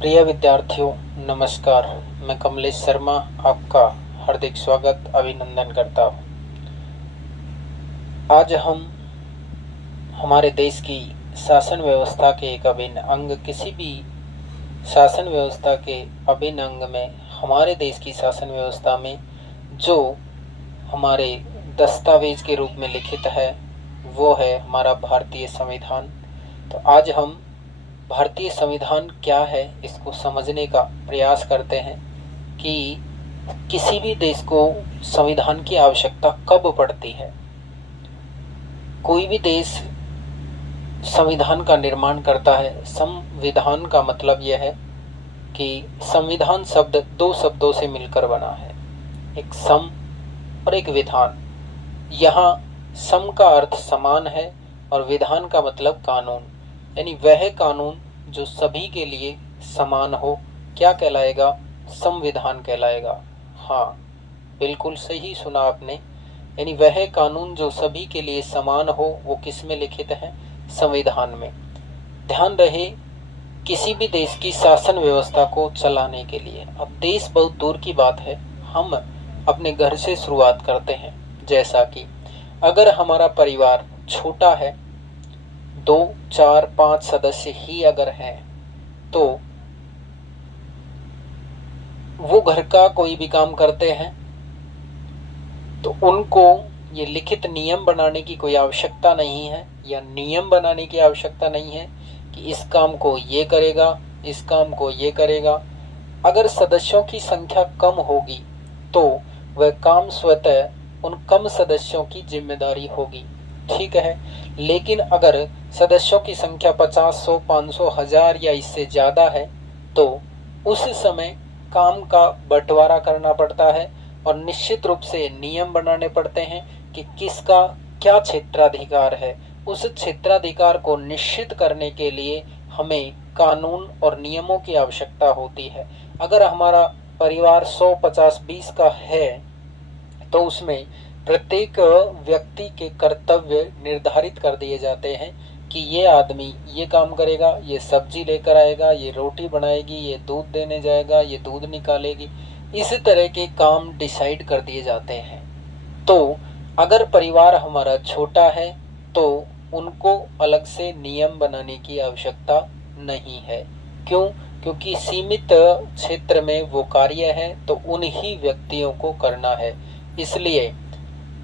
प्रिय विद्यार्थियों, नमस्कार। मैं कमलेश शर्मा आपका हार्दिक स्वागत अभिनंदन करता हूँ। आज हम हमारे देश की शासन व्यवस्था के एक अभिन्न अंग, किसी भी शासन व्यवस्था के अभिन्न अंग में हमारे देश की शासन व्यवस्था में जो हमारे दस्तावेज के रूप में लिखित है वो है हमारा भारतीय संविधान। तो आज हम भारतीय संविधान क्या है इसको समझने का प्रयास करते हैं कि किसी भी देश को संविधान की आवश्यकता कब पड़ती है। कोई भी देश संविधान का निर्माण करता है। संविधान का मतलब यह है कि संविधान शब्द दो शब्दों से मिलकर बना है, एक सम और एक विधान। यहाँ सम का अर्थ समान है और विधान का मतलब कानून, यानी वह कानून जो सभी के लिए समान हो, क्या कहलाएगा? संविधान कहलाएगा। हाँ, बिल्कुल सही सुना आपने। यानी वह कानून जो सभी के लिए समान हो वो किस में लिखित है? संविधान में। ध्यान रहे, किसी भी देश की शासन व्यवस्था को चलाने के लिए, अब देश बहुत दूर की बात है, हम अपने घर से शुरुआत करते हैं। जैसा कि अगर हमारा परिवार छोटा है, 2, 4, 5 सदस्य ही अगर हैं, तो वो घर का कोई भी काम करते हैं तो उनको ये लिखित नियम बनाने की कोई आवश्यकता नहीं है, या नियम बनाने की आवश्यकता नहीं है कि इस काम को ये करेगा, इस काम को ये करेगा। अगर सदस्यों की संख्या कम होगी तो वह काम स्वतः उन कम सदस्यों की जिम्मेदारी होगी, ठीक है। लेकिन अगर सदस्यों की संख्या 50, 100, 500, 1000 या इससे ज़्यादा है तो उस समय काम का बंटवारा करना पड़ता है और निश्चित रूप से नियम बनाने पड़ते हैं कि किसका क्या क्षेत्राधिकार है। उस क्षेत्राधिकार को निश्चित करने के लिए हमें कानून और नियमों की आवश्यकता होती है। अगर हमारा परिवार 100, 50, 20 का है तो उसमें प्रत्येक व्यक्ति के कर्तव्य निर्धारित कर दिए जाते हैं कि ये आदमी ये काम करेगा, ये सब्जी लेकर आएगा, ये रोटी बनाएगी, ये दूध देने जाएगा, ये दूध निकालेगी। इस तरह के काम डिसाइड कर दिए जाते हैं। तो अगर परिवार हमारा छोटा है तो उनको अलग से नियम बनाने की आवश्यकता नहीं है। क्यों? क्योंकि सीमित क्षेत्र में वो कार्य है तो उन्हीं व्यक्तियों को करना है। इसलिए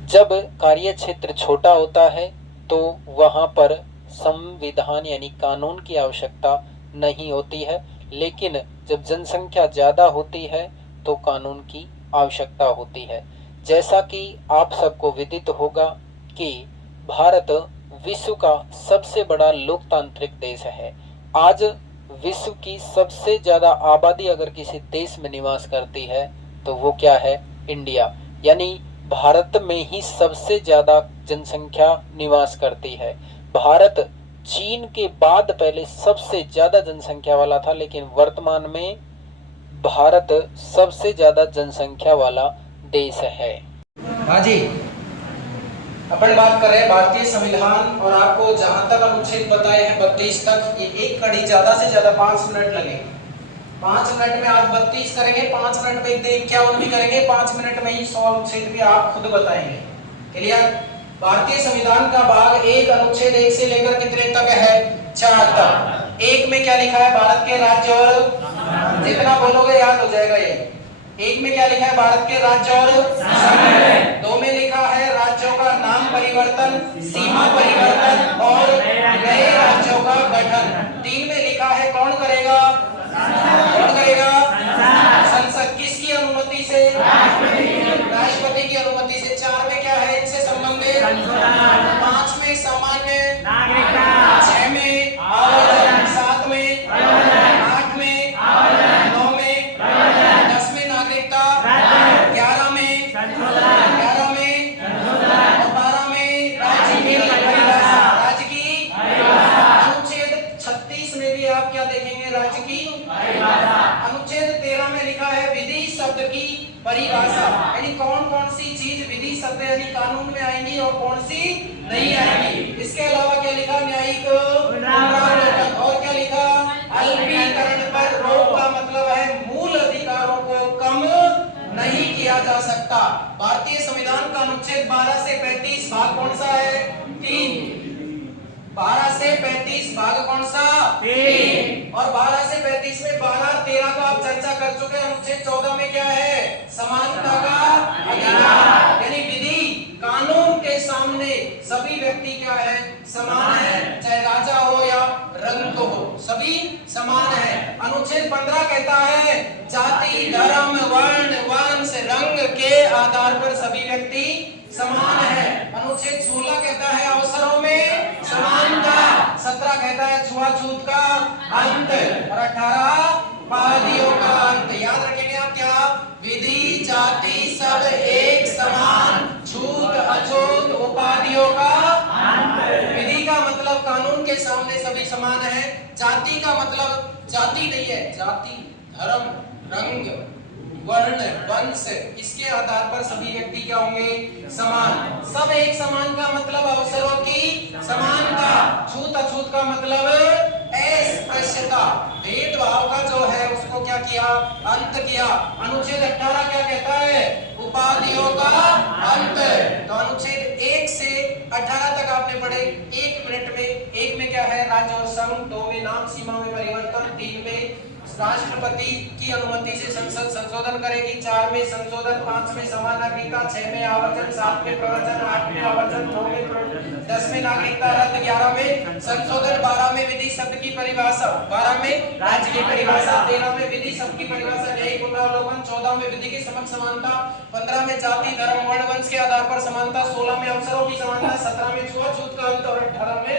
जब कार्य क्षेत्र छोटा होता है तो वहाँ पर संविधान यानी कानून की आवश्यकता नहीं होती है, लेकिन जब जनसंख्या ज़्यादा होती है तो कानून की आवश्यकता होती है। जैसा कि आप सबको विदित होगा कि भारत विश्व का सबसे बड़ा लोकतांत्रिक देश है। आज विश्व की सबसे ज़्यादा आबादी अगर किसी देश में निवास करती है तो वो क्या है? इंडिया। यानी भारत में ही सबसे ज़्यादा जनसंख्या निवास करती है। भारत चीन के बाद पहले सबसे ज़्यादा जनसंख्या वाला था, लेकिन वर्तमान में भारत सबसे ज़्यादा जनसंख्या वाला देश है। हाँ जी, अपन बात कर रहे हैं भारतीय संविधान और आपको जहां तक अनुच्छेद बताए हैं 32 तक, ये एक कड़ी ज्यादा से ज्यादा 5 मिनट लगेंगे। 5 मिनट में आज 32 करेंगे, 5 मिनट में 51 भी करेंगे, 5 मिनट में ही 100 अनुच्छेद भी आप खुद बताएंगे। क्लियर? भारतीय संविधान का भाग 1 अनुच्छेद 1 से लेकर कितने तक है? 4 तक। 1 में क्या लिखा है? भारत के राज्य और, जितना बोलोगे याद हो जाएगा ये। 1 में क्या लिखा है? भारत के राज्य और संघ। 2 में लिखा है राज्यों का नाम परिवर्तन, सीमा परिवर्तन और नए राज्यों का गठन। 3 में लिखा है कौन करेगा? कौन करेगा? संसद। किसकी अनुमति से? राष्ट्रपति की अनुमति से। 4 में क्या है इनसे संबंधित? 5 में सामान्य नागरिकता, 6 में आवासन, 7 में 8 में 9 में 10 में नागरिकता, 11 में 11 में और 12 में राज्य की परिभाषा। राज्य की अनुच्छेद 36 में भी आप क्या देखेंगे? राज्य की परिभाषा। अनुच्छेद 13 में लिखा है विधि शब्द की परिभाषा, यानी कौन कौन सी चीज विधि शब्द यानी कानून में आएंगी और कौन सी नहीं आएंगी। इसके अलावा क्या लिखा? न्यायिक पुनरावलोकन। और क्या लिखा? अल्पीकरण पर रोक किया जा सकता। भारतीय संविधान का अनुच्छेद 12 से 35 भाग कौन सा है? 3। 12 से 35 भाग कौन सा? 3। और 12 से 35 में 12 13 को आप चर्चा कर चुके हैं। अनुच्छेद 14 में क्या है? समानता का अधिकार, यानी विधि कानून के सामने सभी व्यक्ति क्या है? समान है, चाहे राजा हो या रंग हो, सभी समान है। अनुच्छेद 15 कहता है जाति, धर्म, वर्ण, वंश, रंग के आधार पर सभी व्यक्ति समान है। अनुच्छेद 16 कहता है अवसरों में समानता। 17 कहता है छुआछूत का अंत और 18 उपाधियों का अंत। याद रखेंगे आप क्या? विधि, जाति सब एक समान, छूत अछूत उपाधियों का अंत। विधि का मतलब कानून के सामने सभी समान है। जाति का मतलब जाति नहीं है, जाति, धर्म, रंग, वर्ण, वंश, इसके आधार पर सभी व्यक्ति क्या होंगे? समान। सब एक समान का मतलब अवसरों की समानता। छूत अछूत का मतलब अस्पृश्यता, भेदभाव का जो है उसको क्या किया? अंत किया। अनुच्छेद 18 क्या कहता है? उपाधियों का अंत। तो अनुच्छेद 1 से 18 तक आपने पढ़े। 1 मिनट में, 1 में क्या है? राज्य और संघ, 2 में नाम सीमा में परिवर्तन, 3 में राष्ट्रपति की अनुमति से संसद संशोधन करेगी, 4 में संशोधन, 5 में समान नागरिकता, 6 में आवर्जन, 7 में प्रवर्तन, 8 में आवर्जन, 9 में 10 में नागरिकता रद्द, 11 में संशोधन, 12 में विधि शब्द की परिभाषा, 12 में राज्य की परिभाषा, 13 में विधि शब्द की परिभाषा, न्यायिक पुनरावलोकन, 14 में विधि की समक्ष समानता, 15 में जाति, धर्म, वर्ण, वंश के आधार पर समानता, 16 में अवसरों की समानता, 17 में छुआछूत का अंत और 18 में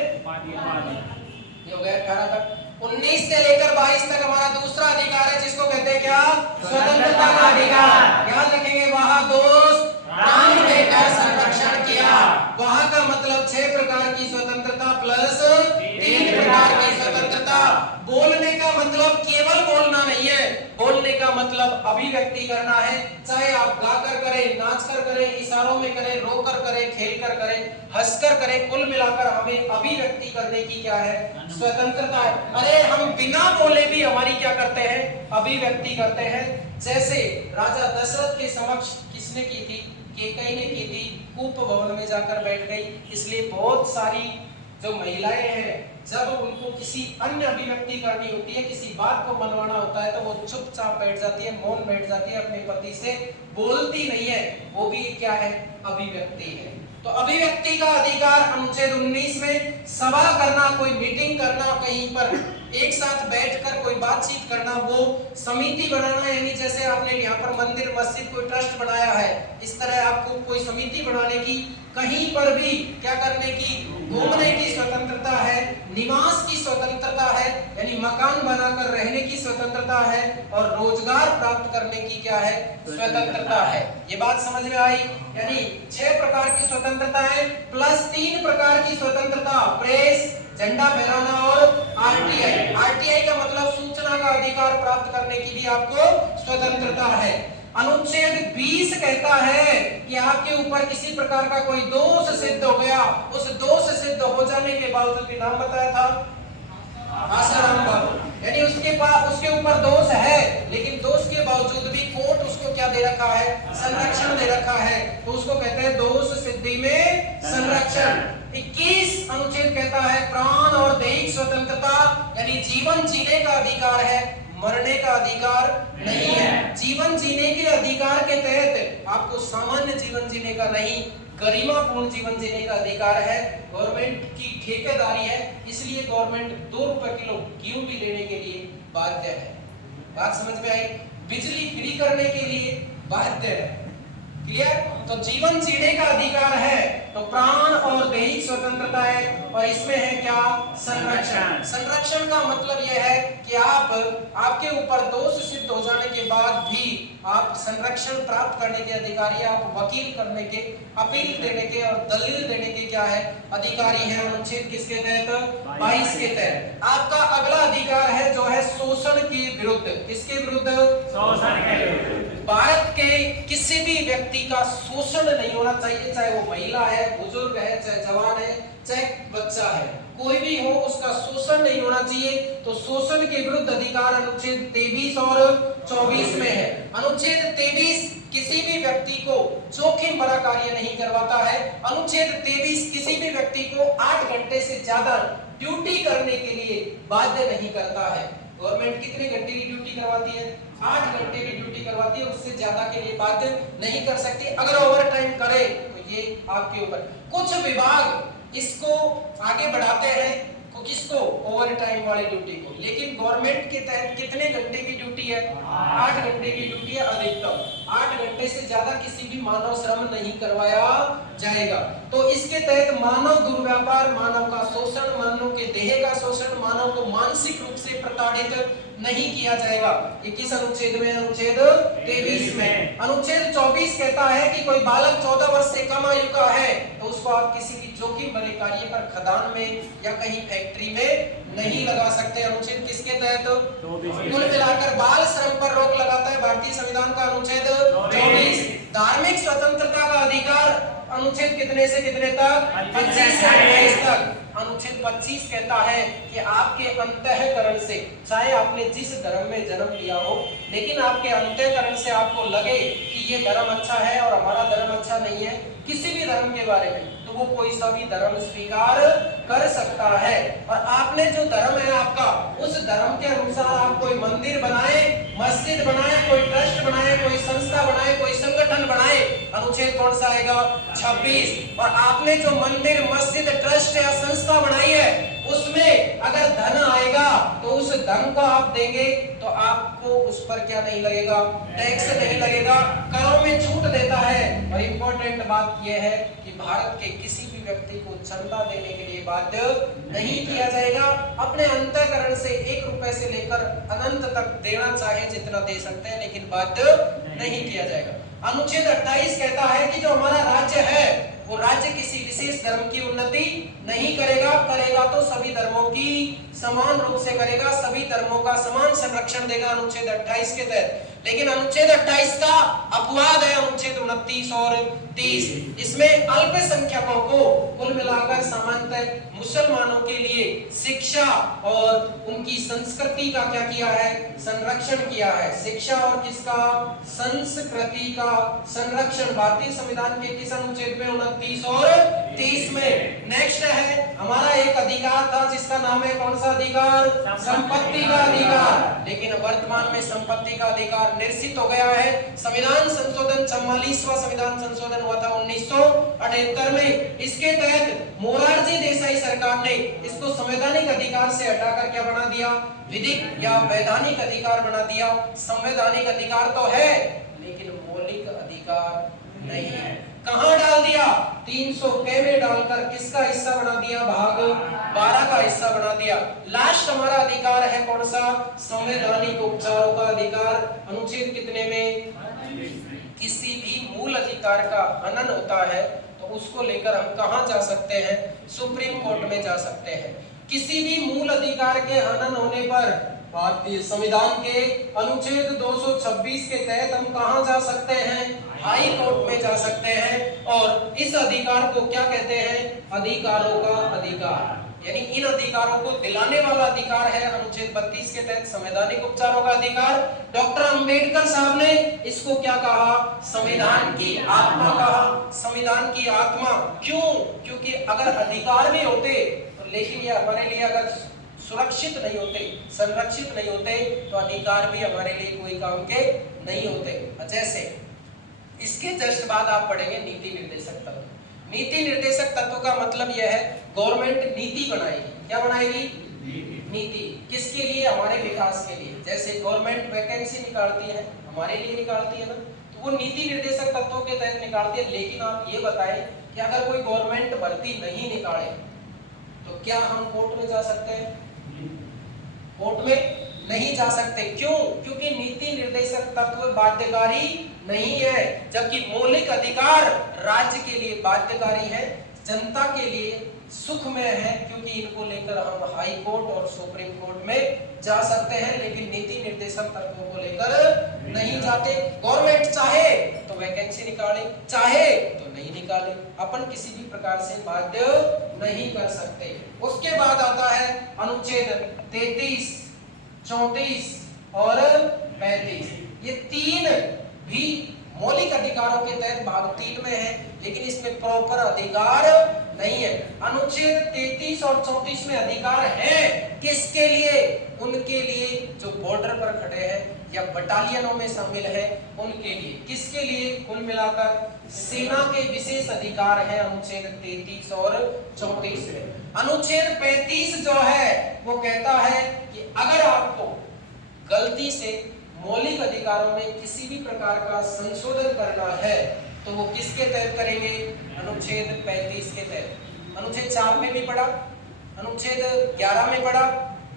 ये हो गया 18 तक। 19 से लेकर 22 तक हमारा दूसरा अधिकार है जिसको कहते हैं क्या? स्वतंत्रता का अधिकार। याद रखेंगे, वहां दोस्त प्राण देकर संरक्षण किया। वहां का मतलब 6 प्रकार की स्वतंत्रता प्लस 3 प्रकार की स्वतंत्रता। बोलने का मतलब केवल बोलना नहीं है, बोलने का मतलब अभिव्यक्ति करना है। चाहे आप गाकर करें, नाचकर करें, इशारों में करें, रोकर करें, खेलकर करें, हंसकर करें, कुल मिलाकर हमें अभिव्यक्ति करने की क्या है? स्वतंत्रता है। अरे हम बिना बोले भी हमारी क्या करते हैं? अभिव्यक्ति करते हैं। जैसे राजा दशरथ के समक्ष किसने की थी? केकई ने की थी। कूप भवन में जाकर बैठ गई। इसलिए बहुत सारी जो महिलाएं हैं, जब उनको किसी अन्य अभिव्यक्ति करनी होती है, किसी बात को मनवाना होता है, तो वो चुपचाप बैठ जाती है, मौन बैठ जाती है, अपने पति से बोलती नहीं है। वो भी क्या है? अभिव्यक्ति है। तो अभिव्यक्ति का अधिकार अनुच्छेद 19 में सभा करना, कोई मीटिंग करना, कहीं पर एक साथ बैठकर कोई बातचीत करना, वो समिति बनाना, यानी जैसे आपने यहाँ पर मंदिर, मस्जिद, कोई ट्रस्ट बनाया है, इस तरह आपको कोई समिति बनाने की, कहीं पर भी क्या करने की? घूमने की स्वतंत्रता है, निवास की स्वतंत्रता है, यानी मकान बनाकर रहने की स्वतंत्रता है, और रोजगार प्राप्त करने की क्या है? स्वतंत्रता है। ये बात समझ में आई? यानी 6 प्रकार की स्वतंत्रता है प्लस 3 प्रकार की स्वतंत्रता, प्रेस, झंडा फहराना और आरटीआई। आरटीआई का मतलब सूचना का अधिकार प्राप्त करने की भी आपको स्वतंत्रता है। अनुच्छेद 20 कहता है कि आपके ऊपर किसी प्रकार का कोई दोष सिद्ध हो गया, उस दोष सिद्ध हो जाने के बावजूद भी, नाम बताया था आसाराम बाबू, यानी उसके पास, उसके ऊपर दोष है, लेकिन दोष के बावजूद भी कोर्ट उसको क्या दे रखा है? संरक्षण दे रखा है। तो उसको कहते हैं दोष सिद्धि में संरक्षण। 21 अनुच्छेद कहता है प्राण और दैहिक स्वतंत्रता, यानी जीवन जीने का अधिकार है, मरने का अधिकार नहीं है। जीवन जीने के अधिकार के तहत आपको सामान्य जीवन जीने का नहीं, गरिमापूर्ण जीवन जीने का अधिकार है। गवर्नमेंट की ठेकेदारी है, इसलिए गवर्नमेंट 2 रुपए किलो गेहूं भी लेने के लिए बाध्य है। बात समझ में आई? बिजली फ्री करने के लिए बाध्य है। क्लियर? तो जीवन जीने का अधिकार है, तो प्राण और दैहिक स्वतंत्रता है, और इसमें है क्या? संरक्षण। संरक्षण का मतलब यह है कि आपके ऊपर दोष सिद्ध हो जाने के बाद भी आप संरक्षण प्राप्त करने के अधिकारी, आप वकील करने के, अपील देने के और दलील देने के क्या है? अधिकारी हैं। अनुच्छेद किसके तहत? 22 के तहत। आपका अगला अधिकार है जो है शोषण के विरुद्ध। किसके विरुद्ध? शोषण के विरुद्ध। भारत के किसी भी व्यक्ति का शोषण नहीं होना चाहिए, चाहे वो महिला है, बुजुर्ग है, चाहे जवान है, चाहे बच्चा है, कोई भी हो, उसका शोषण नहीं होना चाहिए। तो शोषण के विरुद्ध अधिकार अनुच्छेद 23 और 24 में है। अनुच्छेद 23 किसी भी व्यक्ति को जोखिम भरा कार्य नहीं करवाता है। अनुच्छेद 23 किसी भी व्यक्ति को 8 घंटे से ज्यादा ड्यूटी करने के लिए बाध्य नहीं करता है। गवर्नमेंट कितने घंटे की ड्यूटी करवाती है? 8 घंटे की ड्यूटी करवाती है, उससे ज्यादा के लिए बाध्य नहीं कर सकती। अगर ओवर टाइम करे तो ये आपके ऊपर। कुछ विभाग इसको आगे बढ़ाते हैं, तो किसको? ओवर टाइम वाली ड्यूटी को। लेकिन गवर्नमेंट के तहत कितने घंटे की ड्यूटी है? 8 घंटे की ड्यूटी है अधिकतम। 8 घंटे से ज्यादा किसी भी मानव श्रम नहीं करवाया जाएगा। तो इसके तहत मानव दुर्व्यापार, मानव का शोषण, मानव के देह का शोषण, मानव को मानसिक रूप से प्रताड़ित नहीं किया जाएगा। ये किस अनुच्छेद में? अनुच्छेद 23 में। अनुच्छेद 24 कहता है कि कोई बालक 14 वर्ष से कम आयु का है तो उसको आप किसी भी जोखिम भरे कार्य पर खदान में या कहीं फैक्ट्री में नहीं लगा सकते। अनुच्छेद किसके तहत? कुल मिलाकर बाल श्रम पर रोक लगाता है भारतीय संविधान का अनुच्छेद 24। धार्मिक स्वतंत्रता का अधिकार अनुच्छेद कितने से कितने तक? 25 से 28 तक। अनुच्छेद 25 कहता है कि आपके अंतःकरण से, चाहे आपने जिस धर्म में जन्म लिया हो, लेकिन आपके अंतःकरण से आपको लगे कि ये धर्म अच्छा है और हमारा धर्म अच्छा नहीं है, किसी भी धर्म के बारे में, तो वो कोई सा भी धर्म स्वीकार कर सकता है। और आपने जो धर्म है आपका, उस धर्म के अनुसार आप कोई मंदिर बनाए, मस्जिद बनाए, कोई ट्रस्ट बनाए, कोई संस्था बनाए, कोई संगठन बनाए, अनुच्छेद कौन सा आएगा? 26। और आपने जो मंदिर, मस्जिद, ट्रस्ट या संस्था बनाई है, उसमें अगर धन आएगा तो उस धन को आप देंगे तो आपको उस पर क्या नहीं लगेगा? टैक्स नहीं लगेगा, करों में छूट देता है। और इंपॉर्टेंट बात यह है कि भारत के किसी भी व्यक्ति को चंदा देने के लिए बाध्य नहीं किया जाएगा। अपने अंतःकरण से 1 रुपए से लेकर अनंत तक देना चाहे जितना दे सकते हैं, लेकिन बाध्य नहीं किया जाएगा। अनुच्छेद 28 कहता है कि जो हमारा राज्य है वो राज्य किसी विशेष धर्म की उन्नति नहीं करेगा, करेगा तो सभी धर्मों की समान रूप से करेगा, सभी धर्मों का समान संरक्षण देगा अनुच्छेद 28 के तहत। लेकिन अनुच्छेद 28 का अपवाद है अनुच्छेद 29 और 30। इसमें अल्पसंख्यकों को कुल मिलाकर सामान्यतः मुसलमानों के लिए शिक्षा और उनकी संस्कृति का क्या किया है? संरक्षण किया है। शिक्षा और किसका? संस्कृति का संरक्षण भारतीय संविधान के किस अनुच्छेद में? 29 और 30 में। नेक्स्ट है हमारा एक अधिकार था जिसका नाम है कौन सा अधिकार? संपत्ति का अधिकार। लेकिन वर्तमान में संपत्ति का अधिकार निर्सित हो गया है। संविधान संशोधन 44वां संविधान संशोधन हुआ था 1978 में। इसके तहत मोरारजी देसाई सरकार ने इसको संवैधानिक अधिकार से हटाकर क्या बना दिया? विधिक या वैधानिक अधिकार बना दिया। संवैधानिक अधिकार तो है लेकिन मौलिक अधिकार नहीं है। कहां डाल दिया? 300 में डालकर किसका हिस्सा बना दिया? भाग 12 का हिस्सा बना दिया। लास्ट हमारा अधिकार है कौन सा? संवैधानिक उपचारों का अधिकार। अनुच्छेद कितने में? किसी भी मूल अधिकार का हनन होता है तो उसको लेकर हम कहां जा सकते हैं? सुप्रीम कोर्ट में जा सकते हैं। किसी भी मूल अधिकार के हनन होने पर भारतीय संविधान के अनुच्छेद 226 के तहत हम कहां जा सकते हैं? हाई कोर्ट में जा सकते हैं। और इस अधिकार को क्या कहते हैं? अधिकारों का अधिकार। यानी इन अधिकारों को दिलाने वाला अधिकार है अनुच्छेद 32 के तहत संवैधानिक उपचारों का अधिकार। डॉक्टर अंबेडकर साहब ने इसको क्या कहा? संविधान की आत्मा कहा। संविधान की आत्मा क्यों? क्योंकि अगर अधिकार भी होते तो लेकिन ये हमारे लिए अगर सुरक्षित नहीं होते, संरक्षित नहीं होते, तो अधिकार भी हमारे लिए कोई काम के नहीं होते। जैसे इसके जस्ट बाद आप पढ़ेंगे नीति निर्देशक तत्व। नीति निर्देशक तत्व का मतलब यह है गवर्नमेंट नीति बनाएगी। क्या बनाएगी? नीति। किसके लिए? हमारे विकास के लिए। जैसे गवर्नमेंट वैकेंसी निकालती है, हमारे लिए निकालती है ना, तो वो नीति निर्देशक तत्वों के तहत निकालती है। लेकिन आप ये बताएं कि अगर कोई गवर्नमेंट भर्ती नहीं निकाले तो क्या हम कोर्ट में जा सकते हैं? कोर्ट में नहीं जा सकते। क्यों? क्योंकि नीति निर्देशक तत्व बाध्यकारी नहीं है, जबकि मौलिक अधिकार राज्य के लिए बाध्यकारी है, जनता के लिए सुख में है, क्योंकि इनको लेकर हम हाई कोर्ट और सुप्रीम कोर्ट में जा सकते हैं, लेकिन नीति निर्देशक तत्वों को लेकर नहीं जाते। गवर्नमेंट चाहे तो वैकेंसी निकाले, चाहे तो नहीं निकाले, अपन किसी भी प्रकार से बाध्य नहीं कर सकते। उसके बाद आता है अनुच्छेद 33, 34 और 35। ये तीन भी मौलिक अधिकारों के तहत भाग 3 में है, लेकिन इसमें प्रॉपर अधिकार नहीं है। अनुच्छेद 33 और 34 में अधिकार है किसके लिए? उनके लिए जो बॉर्डर पर खड़े हैं या बटालियनों में शामिल है उनके लिए। किसके लिए? कुल मिलाकर सेना के विशेष अधिकार है अनुच्छेद 33 और 34 में। अनुच्छेद 35 जो है वो कहता है कि अगर आपको गलती से मौलिक अधिकारों में किसी भी प्रकार का संशोधन करना है तो वो किसके तहत करेंगे? अनुच्छेद 35 के तहत। अनुच्छेद 4 में भी पढ़ा, अनुच्छेद 11 में पढ़ा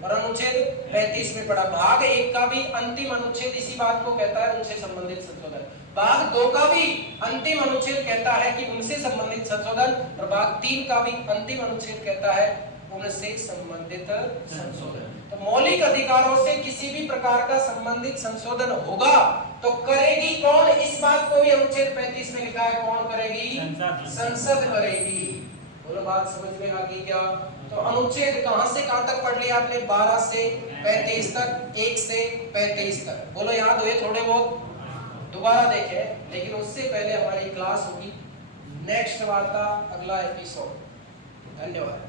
और अनुच्छेद 35 में पढ़ा। भाग 1 का भी अंतिम अनुच्छेद इसी बात को कहता है, उनसे संबंधित संशोधन। भाग 2 का भी अंतिम अनुच्छेद कहता है कि उनसे संबंधित संशोधन, और भाग 3 का भी अंतिम अनुच्छेद कहता है उनसे संबंधित संशोधन। तो मौलिक अधिकारों से किसी भी प्रकार का संबंधित संशोधन होगा तो करेगी कौन? इस बात को भी अनुच्छेद 35 में लिखा है, कौन करेगी? संसद करेगी। बोलो बात समझ में आ गई क्या? तो अनुच्छेद कहां से कहां तक पढ़ लिया आपने? 12 से 35 तक, 1 से 35 तक। बोलो याद हुए थोड़े बहुत? दोबारा देखें, लेकिन उससे पहले हमारी क्लास होगी नेक्स्ट वार्ता, अगला एपिसोड। धन्यवाद।